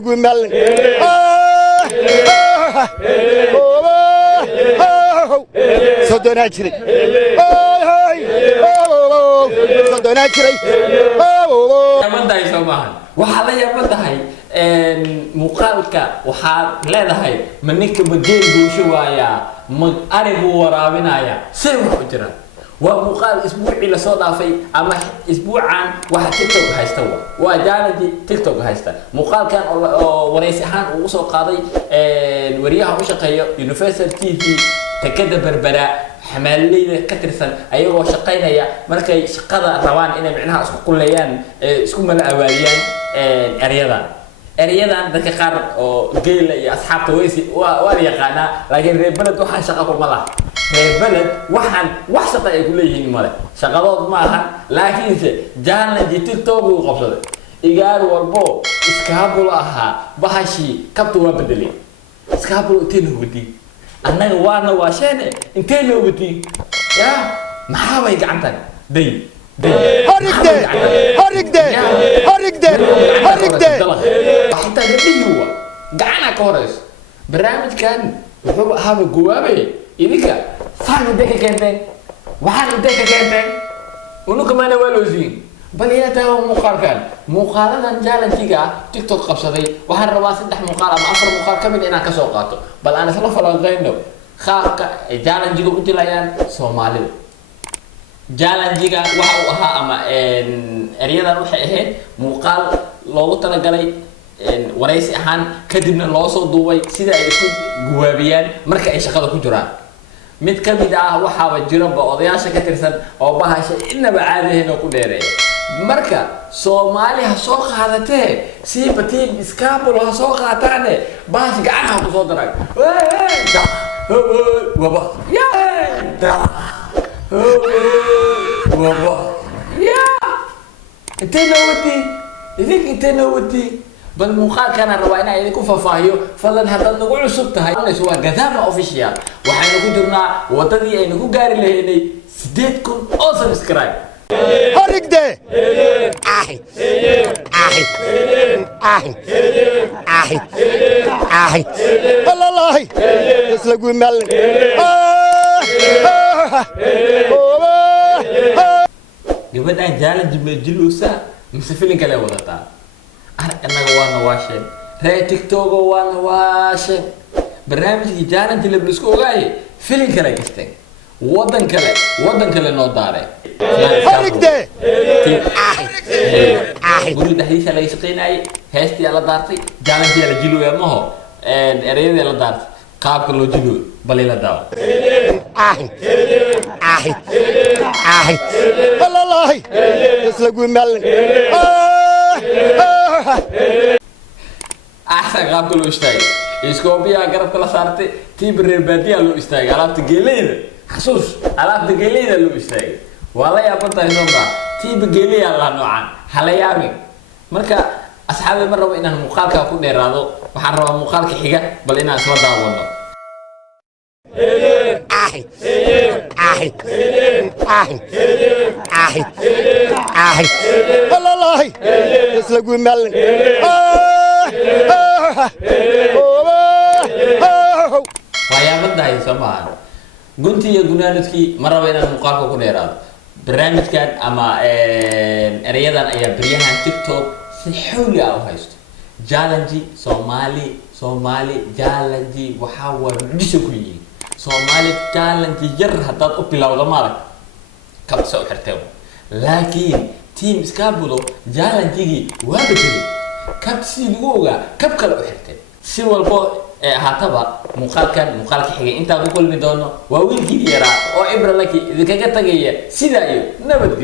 lagu maalin sodonaa jiray sodonaa jiray yaabadahay Soomahan waxa la yaabadahay muuqaalka waxa leedahay ma ninka badeel bulsho waaya ma arigu waraabinaya say wax jira waa muuqaal isbuuci la soo dhaafay ama isbuucan waxa TikTok haysta waa jaaladi TikTok haysta muuqaalkan oo wareysi ahaan uu soo qaaday wariyaha u shaqeeyo Universal TV takada berbera xamaaleyda ka tirsan ayagoo shaqeynaya markay shaqada rabaan inay micnaha isku kulleeyaan isku mala awaaliyaan eryadan dadka qaar oo geela iyo asxaabta weysi waa yaqaana laakiin reer balad waxaan shaqo ku malaha reer balad waxaan wax shaqo ay ku leeyihiin male shaqadood ma aha laakiinse jaaladi TikTok uu qabsaday igaar walbo iskaabul aha bahashi kabtu waa bedelay iskaabul tiin hudi annaga waana waashane intee loo wadi ya maxaa way gacantan day horigde حتى هو قعنا كورس برنامج كان وحب هذا جوابه إذيك صار نديك كنتين وحنا نديك كنتين ونك ما نقوله زين بل هي تهو مقاركان مقارنة جالا تيجا تيك توك قبصتي وحنا رواسي دح مقارنة ما أفر مقارنة كمل إنا كسوقاته بل أنا سلف ولا غيره خاك جالا تيجا قلت ليان سومالي جالا تيجا وها أما أريدا روح إيه مقال لو تنقلي wareysi ahaan kadibna loo soo duubay sida ay isku guwaabiyaan marka ay shaqada ku jiraan mid ka mid ah waxa jira odayaasha ka tirsan oo bahasha inaba caadaheen ku dheereey marka Soomaali ha soo qaadatee si batiin iskaabul ha soo qaataane bahash gacanaha ku soo darag waba ya waba ya intee wati بل مقال كان رواينا يدكم ففاهيو فلن هذا نقول سبتها أنا سوا قدامة أوفيشيال وحين قدرنا وتدي أنه قاري لهني سديتكم أو سبسكرايب horigde الله بس lagu maalin gabadhan jaalan jiluusa mise filin kale wadataa أنا وانا واشين رأي TikTok وانا واشين برنامج جارن تلبسكو جاي فيلم كلا كستين ودن كلا نوداري horigde قولوا ده هيش على يسقيناي هستي على دارتي جارن تي على جلو يا ماهو أريد على دارتي قاب كلو جلو بليلا داو الله بس lagu maalin أحسن قاب كلو اشتاي إسكوبيا قرب كلا صارتي تيب الربادية لو اشتاي على تجليد حسوس على تجليد لو اشتاي والله يا بنت هنوما تيب جليد الله نوعا هلا يامي مركا أصحابي مرة وإن المقالك أكون يرادو وحرم المقالك حاجة بل إن أسمع داونا الله بس lagu maalin ويابدها يسمعها قلت يا جنانتكي مرة وين المقالك أكون يرادو برنامج كان أما أريدان أيا بريها تيك توك سحولي أو هايستو جالنجي Somali جالنجي وحاول بيشكوي Somali جالنجي جر حتى أبلا ولا مالك كم سو حرتهم لكن تيم سكابولو جالنجي وابتلي كم سيلوجا كم كلا حرتهم سوى البو هاتبا مقال كحاجة أنت بقول بدونه ووين كده يرى أو إبرة لك إذا كنت تجيه سيدا نبت